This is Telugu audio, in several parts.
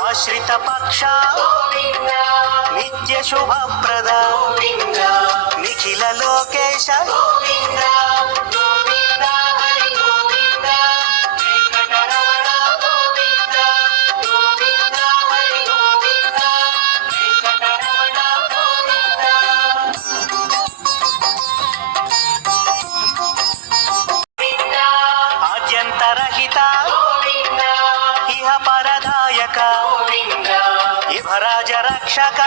ఆశ్రిత పక్ష నిత్య శుభప్రద నిఖిల లోకేశ ఆద్యంతరహిత ఇహ పరదాయక ఇహరాజ రక్షక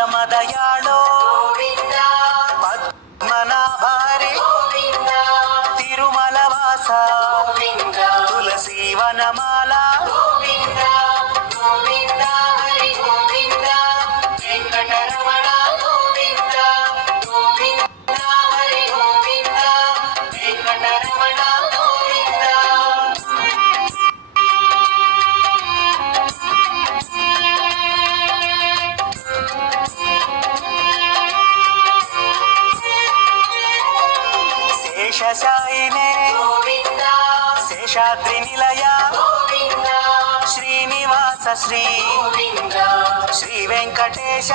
పరమదయాళో పద్మనాభారి తిరుమల వాస తులసీ వనమాల శేషశాయినే శేషాద్రి నిలయ శ్రీనివాస శ్రీ శ్రీ వెంకటేశ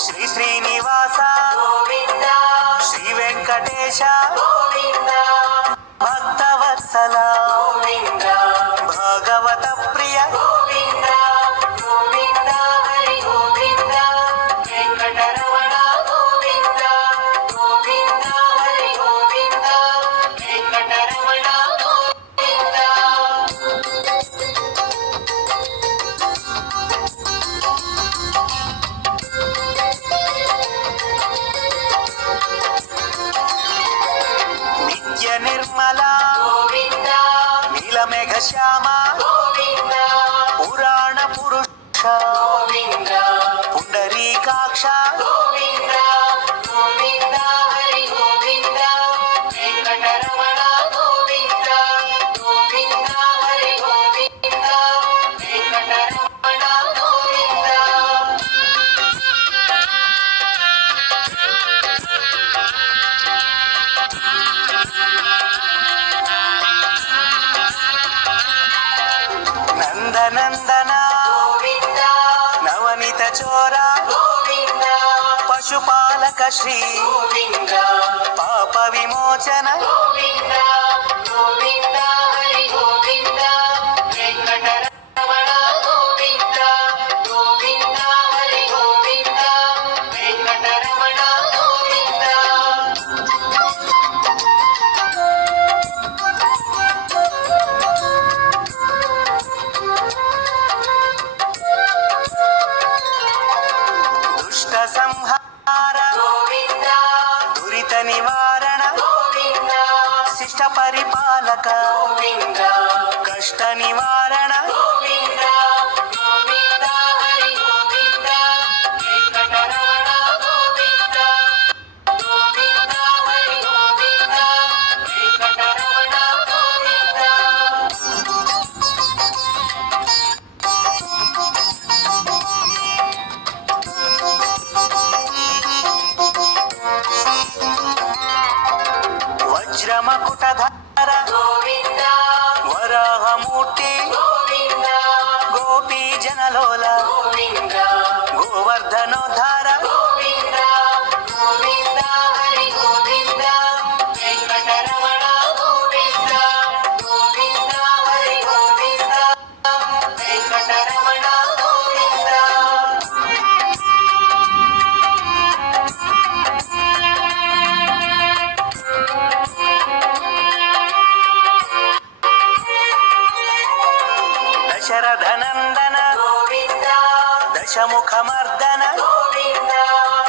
శ్రీ శ్రీనివాస శ్రీ వెంకటేశ భక్తవత్సల భాగవత ప్రియ నిత్య నిర్మల నీలమేఘ శ్యామ పురాణ పురుష పుండరీకాక్ష నందనందన నవనిత చోర పశుపాలక శ్రీ పాప విమోచన దుష్ట సంహార దురిత నివారణ శిష్ట పరిపాలక కష్ట నివారణ వజ్రమకుటధార వరాహమూర్తి గోపీ జనలోల గోవర్ధనోద్ధార దశరథనందన దశముఖమర్దన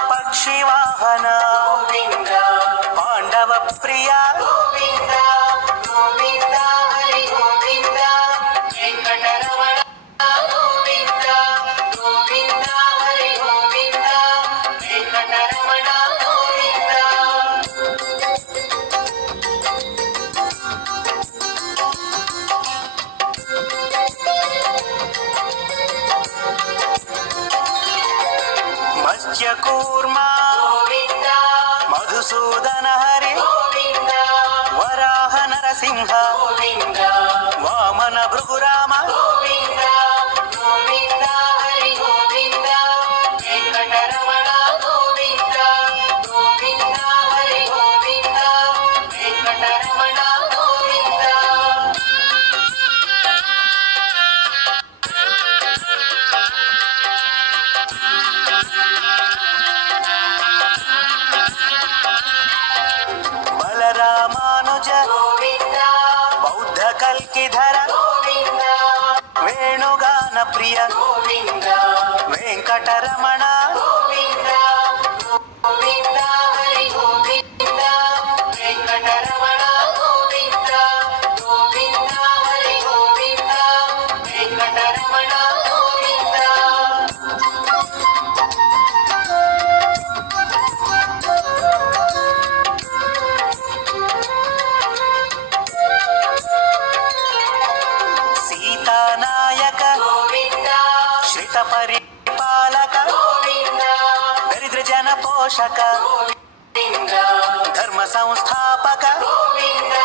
పక్షివాహన ప్రియ గోవింద గోవింద హరి గోవింద వెంకటరమణ గోవింద గోవింద హరి గోవింద వెంకటరమణ గోవింద. మత్స్యకూర్మ గోవింద మధుసూదన హరి గోవింద వరాహ నరసింహ గోవింద వామన భృగురామ గోవింద గోవింద హరి గోవింద వెంకటరమణ గోవింద గోవింద హరి గోవింద వెంకటరమణ గోవింద. బలరామానుజ గోవింద బౌద్ధ కల్కిధర గోవింద వేణుగాన ప్రియ గోవింద వెంకటరమణ గోవింద గోవింద హరి గోవింద వెంకటరమణ గోవింద గోవింద హరి గోవింద వెంకటరమణ గోవింద. సీతానాయక గోవింద శ్రిత పరిపాలక గోవింద దరిద్ర జన పోషక గోవింద ధర్మ సంస్థాపక గోవింద